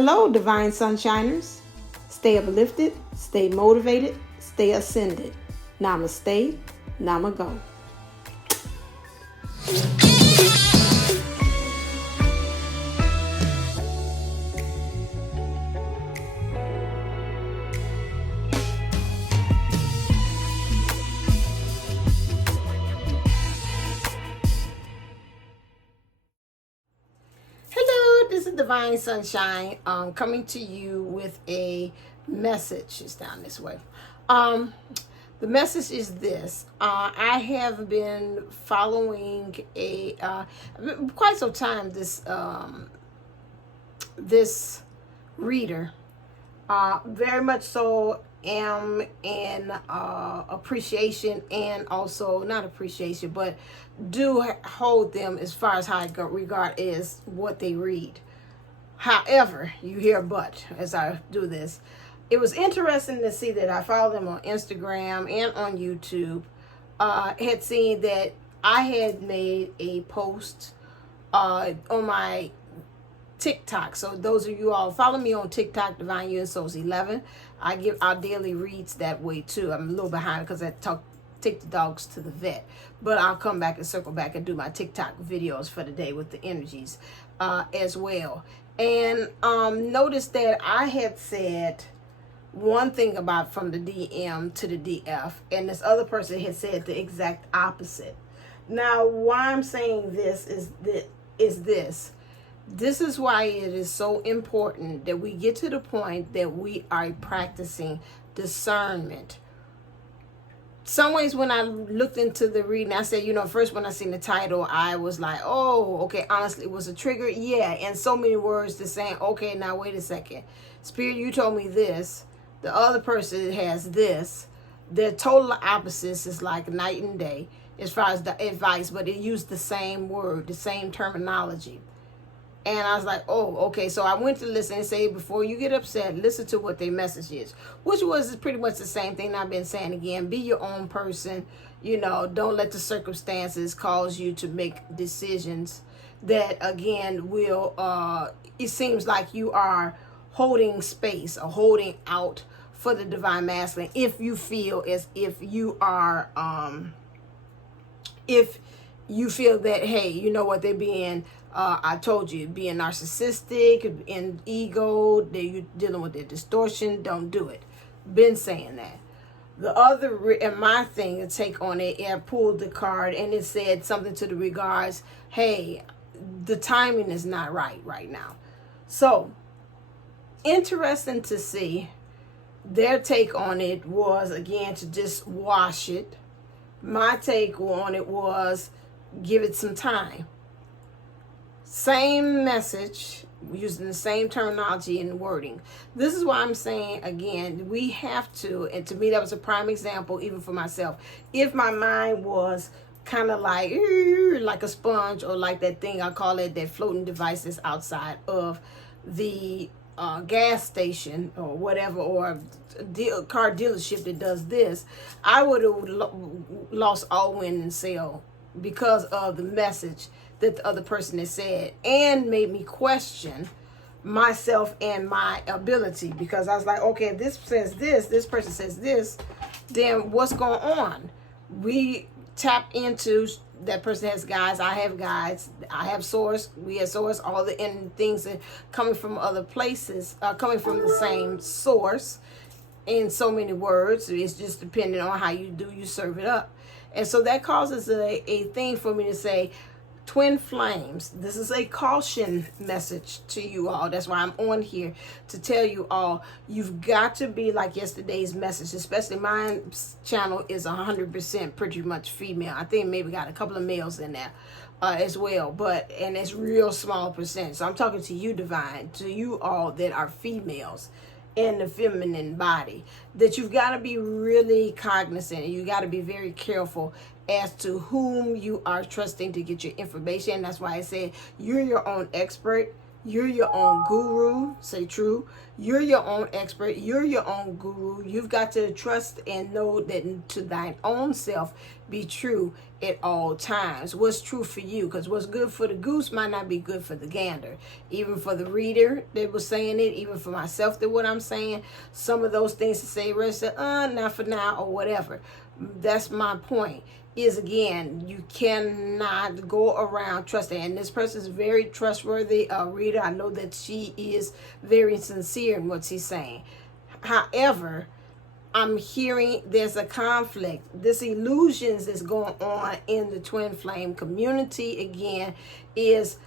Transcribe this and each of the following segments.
Hello, Divine Sunshiners. Stay uplifted, stay motivated, stay ascended. Namaste, Namago. This is Divine Sunshine coming to you with a message. It's down this way. The message is this. I have been following quite some time this reader. Very much so am in appreciation, and also not appreciation, but do hold them as far as how I regard is what they read. However, you hear but as I do this. It was interesting to see that I follow them on Instagram and on YouTube. Had seen that I had made a post on my TikTok. So those of you all follow me on TikTok, Divine U.N.I.T.Y 11. I give our daily reads that way too. I'm a little behind because I take the dogs to the vet, but I'll come back and circle back and do my TikTok videos for the day with the energies as well. And notice that I had said one thing about from the DM to the DF, and this other person had said the exact opposite. Now, why I'm saying this is this. This is why it is so important that we get to the point that we are practicing discernment. Some ways when I looked into the reading, I said, first when I seen the title, I was like, oh, okay, honestly, it was a trigger. Yeah, and so many words to saying, okay, now wait a second. Spirit, you told me this. The other person has this. Their total opposites is like night and day as far as the advice, but it used the same word, the same terminology. And I was like, oh, okay. So I went to listen and say, before you get upset, listen to what their message is, which was pretty much the same thing I've been saying again. Be your own person. Don't let the circumstances cause you to make decisions that, again, will, it seems like you are holding space or holding out for the divine masculine. If you feel as if you are, if you feel that, hey, you know what, they're being, I told you, being narcissistic, in ego, you're dealing with their distortion, don't do it. Been saying that. The other, and my thing, to take on it, I pulled the card and it said something to the regards, hey, the timing is not right now. So, interesting to see. Their take on it was, again, to just wash it. My take on it was, give it some time. Same message, using the same terminology and wording. This is why I'm saying, again, we have to, and to me that was a prime example, even for myself. If my mind was kind of like a sponge, or like that thing I call it, that floating device that's outside of the gas station or whatever, or car dealership that does this, I would have lost all wind and sail because of the message that the other person has said, and made me question myself and my ability, because I was like, okay, if this says this person says this, then what's going on? We tap into that person has guides, I have guides, I have source, we have source, all the things that coming from other places, coming from the same source in so many words. It's just depending on how you serve it up. And so that causes a thing for me to say, twin flames, this is a caution message to you all. That's why I'm on here, to tell you all, you've got to be like yesterday's message, especially my channel is 100% pretty much female. I think maybe got a couple of males in there as well, and it's real small percent. So I'm talking to you, Divine, to you all that are females in the feminine body, that you've got to be really cognizant, and you got to be very careful as to whom you are trusting to get your information. That's why I say you're your own expert. You're your own guru. Say true. You're your own expert. You're your own guru. You've got to trust and know that to thine own self be true at all times. What's true for you? Because what's good for the goose might not be good for the gander. Even for the reader that was saying it, even for myself that what I'm saying, some of those things to say, rest not for now or whatever. That's my point. Is again, you cannot go around trusting, and this person is very trustworthy reader. I know that she is very sincere in what she's saying. However, I'm hearing there's a conflict. This illusions that's going on in the twin flame community again is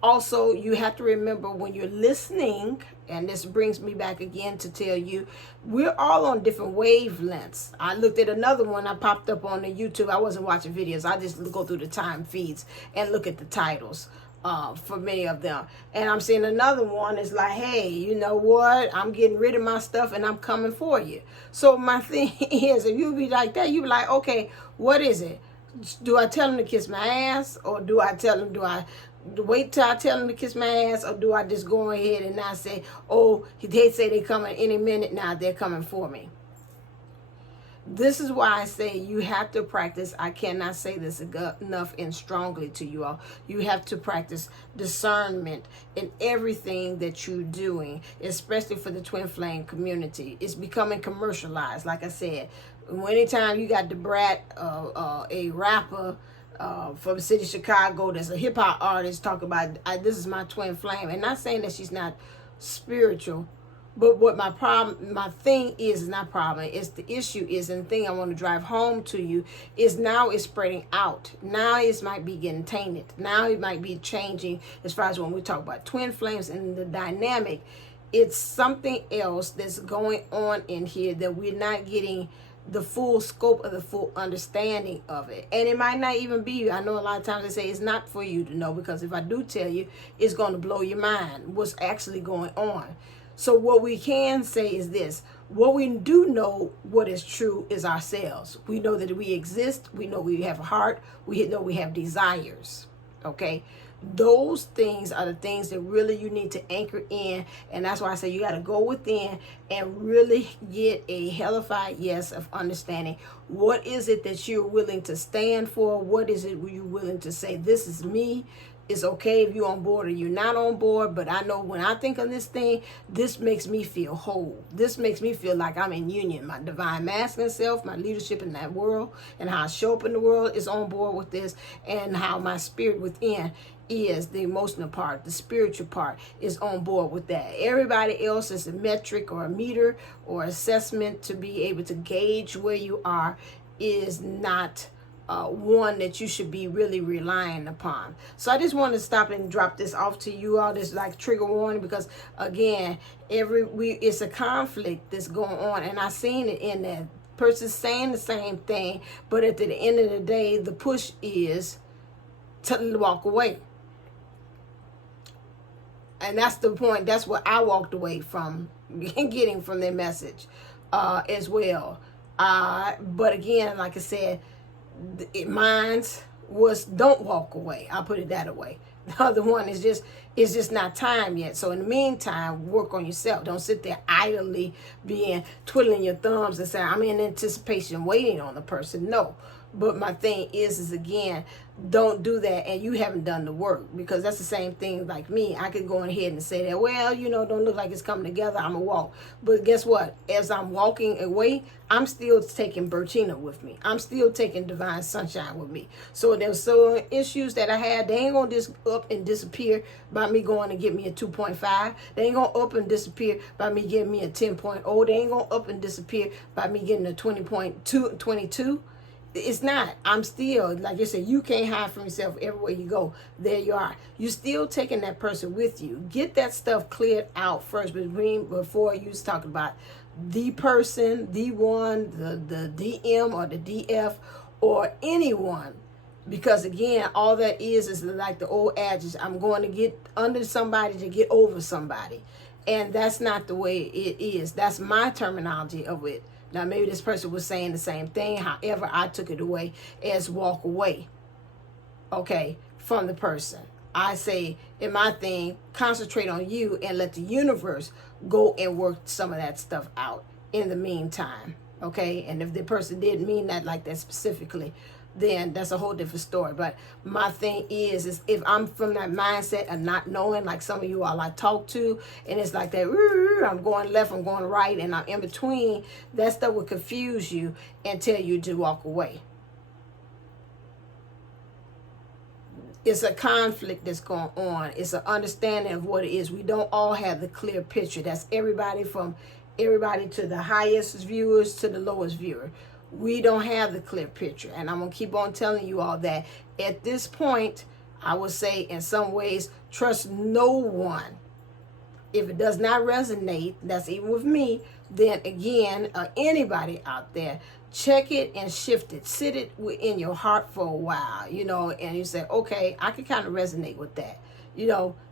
also, you have to remember when you're listening, and this brings me back again to tell you, we're all on different wavelengths. I looked at another one I popped up on the YouTube. I wasn't watching videos. I just go through the time feeds and look at the titles for many of them. And I'm seeing another one is like, hey, you know what? I'm getting rid of my stuff and I'm coming for you. So my thing is, if you be like that, you be like, okay, what is it? Do I tell them to kiss my ass, or do I tell them, do I wait till I tell them to kiss my ass, or do I just go ahead and not say, oh, they say they're coming any minute now, they're coming for me? This is why I say you have to practice. I cannot say this enough and strongly to you all. You have to practice discernment in everything that you're doing, especially for the twin flame community. It's becoming commercialized. Like I said, anytime you got the brat, a rapper from the city of Chicago that's a hip hop artist talk about, this is my twin flame, and not saying that she's not spiritual. But what my thing is not problem, it's the issue is, and the thing I want to drive home to you is now it's spreading out. Now it might be getting tainted. Now it might be changing as far as when we talk about twin flames and the dynamic. It's something else that's going on in here that we're not getting the full scope of the full understanding of it. And it might not even be, I know a lot of times they say it's not for you to know, because if I do tell you, it's going to blow your mind what's actually going on. So what we can say is this: what we do know, what is true, is ourselves. We know that we exist. We know we have a heart. We know we have desires. Okay? Those things are the things that really you need to anchor in. And that's why I say you got to go within and really get a hellified yes of understanding. What is it that you're willing to stand for? What is it you're willing to say, this is me? It's okay if you're on board or you're not on board, but I know when I think of this thing, this makes me feel whole. This makes me feel like I'm in union. My divine masculine self, my leadership in that world, and how I show up in the world is on board with this, and how my spirit within is the emotional part, the spiritual part is on board with that. Everybody else is a metric or a meter or assessment to be able to gauge where you are is not one that you should be really relying upon. So I just want to stop and drop this off to you all, this like trigger warning, because again, it's a conflict that's going on, and I seen it in that person saying the same thing, but at the end of the day, the push is to walk away. And that's the point. That's what I walked away from getting from their message as well. But again, like I said, mine's was don't walk away. I'll put it that way. The other one is just not time yet. So in the meantime, work on yourself. Don't sit there idly twiddling your thumbs and say, I'm in anticipation waiting on the person. No. But my thing is again, don't do that and you haven't done the work, because that's the same thing like me. I could go ahead and say that, well, don't look like it's coming together. I'm going to walk. But guess what? As I'm walking away, I'm still taking Bertina with me. I'm still taking Divine Sunshine with me. So there's some issues that I had. They ain't going to just up and disappear by me going and get me a 2.5. They ain't going to up and disappear by me getting me a 10.0. They ain't going to up and disappear by me getting a 22. It's not. I'm still, like I said, you can't hide from yourself everywhere you go. There you are. You're still taking that person with you. Get that stuff cleared out first before you talk about the person, the one, the DM or the DF or anyone. Because again, all that is like the old adage, I'm going to get under somebody to get over somebody. And that's not the way it is. That's my terminology of it. Now, maybe this person was saying the same thing. However, I took it away as walk away, okay, from the person. I say in my thing, concentrate on you and let the universe go and work some of that stuff out in the meantime. Okay, and if the person didn't mean that like that specifically, then that's a whole different story. But my thing is if I'm from that mindset of not knowing, like some of you all I talk to, and it's like that, I'm going left, I'm going right, and I'm in between, that stuff will confuse you and tell you to walk away. It's a conflict that's going on. It's an understanding of what it is. We don't all have the clear picture. That's everybody from everybody to the highest viewers to the lowest viewer. We don't have the clear picture. And I'm going to keep on telling you all that. At this point, I would say in some ways, trust no one. If it does not resonate, that's even with me, then again, anybody out there, check it and shift it. Sit it in your heart for a while, and you say, okay, I can kind of resonate with that.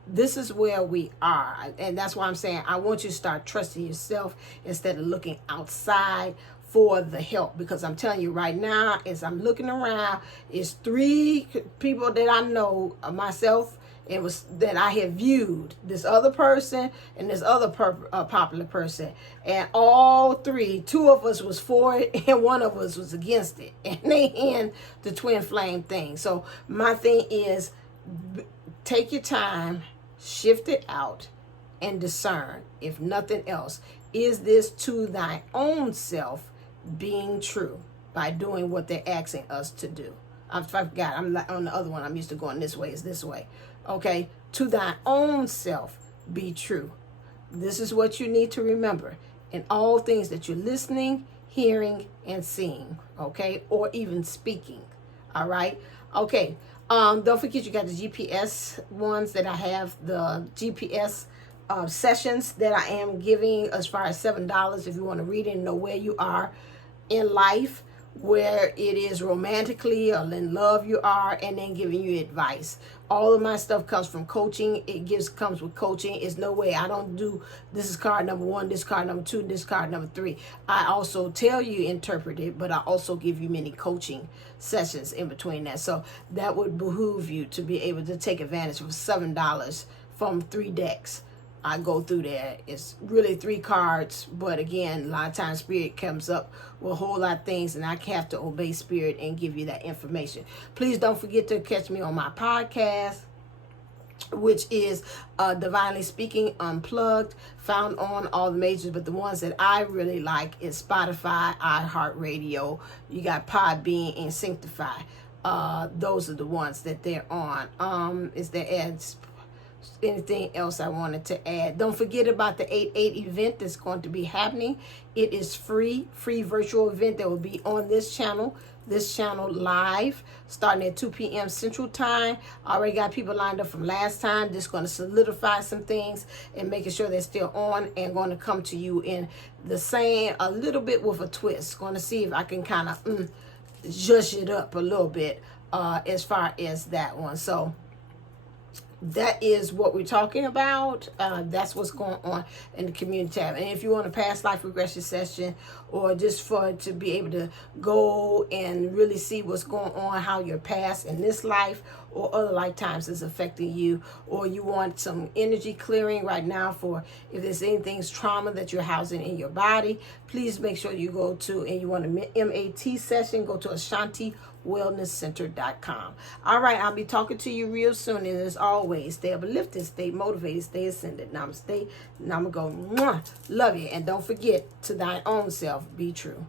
This is where we are. And that's why I'm saying I want you to start trusting yourself instead of looking outside for the help. Because I'm telling you right now, as I'm looking around, it's 3 people that I know, myself, it was that I have viewed, this other person and this other popular person, and all 3, 2 of us was for it and 1 of us was against it, and they in the twin flame thing. So my thing is, take your time, shift it out, and discern, if nothing else, is this to thy own self being true by doing what they're asking us to do. I forgot, I'm on the other one, I'm used to going this way, is this way. Okay, to thy own self be true. This is what you need to remember in all things that you're listening, hearing, and seeing, okay, or even speaking. All right, okay. Don't forget you got the GPS ones that I have, the GPS sessions that I am giving as far as $7 if you want to read it and know where you are in life, where it is romantically or in love you are, and then giving you advice. All of my stuff comes from coaching. It comes with coaching. It's no way I don't do, this is card number 1, this card number 2, this card number 3. I also tell you interpret it, but I also give you many coaching sessions in between that. So that would behoove you to be able to take advantage of $7 from 3 decks. I go through there. It's really 3 cards, but again, a lot of times Spirit comes up with a whole lot of things, and I have to obey Spirit and give you that information. Please don't forget to catch me on my podcast, which is Divinely Speaking Unplugged, found on all the majors, but the ones that I really like is Spotify, iHeartRadio, you got Podbean, and Sanctify. Those are the ones that they're on. Is there ads? Anything else I wanted to add? Don't forget about the 8/8 event that's going to be happening. It is free virtual event that will be on this channel live, starting at 2 p.m. Central Time. I already got people lined up from last time. Just going to solidify some things and making sure they're still on, and going to come to you in the same, a little bit with a twist. Going to see if I can kind of zhuzh it up a little bit as far as that one. So that is what we're talking about. That's what's going on in the community tab. And if you want a past life regression session, or just for to be able to go and really see what's going on, how your past in this life or other lifetimes is affecting you, or you want some energy clearing right now for if there's anything's trauma that you're housing in your body, please make sure you go to, and you want a MAT session, go to AshantiWellnessCenter.com. All right, I'll be talking to you real soon, and as always, stay uplifted, stay motivated, stay ascended. Namaste. And I'm going to go, mwah, love you. And don't forget, to thine own self be true.